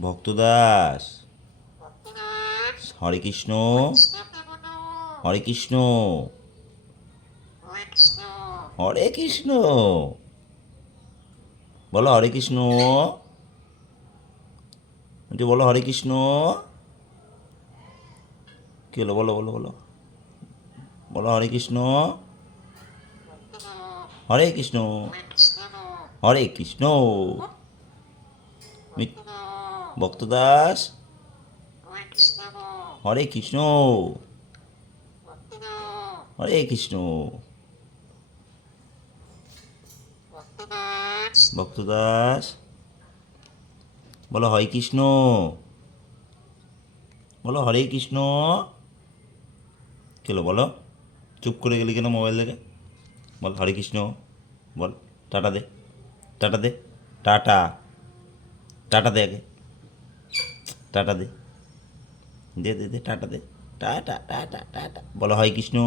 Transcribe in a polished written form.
ভক্ত দাস। হরে কৃষ্ণ। হরে কৃষ্ণ। হরে কৃষ্ণ। বলো হরে কৃষ্ণ। বলো হরে কৃষ্ণ। কি হলো? বলো বলো বলো বলো হরে কৃষ্ণ। হরে কৃষ্ণ। হরে কৃষ্ণ। ভক্ত দাস। হরে কৃষ্ণ। হরে কৃষ্ণ। ভক্ত দাস। বলো হরে কৃষ্ণ। বলো হরে কৃষ্ণ। কেলো বলো? চুপ করে গেলি কেন মোবাইল দেখে? বল হরে কৃষ্ণ। বল। টাটা দে। টাটা দে। টাটা। টাটা দে আগে। টাটা দে। দে দে দে টাটা দে। Tata tata tata. বলো হরে কৃষ্ণ।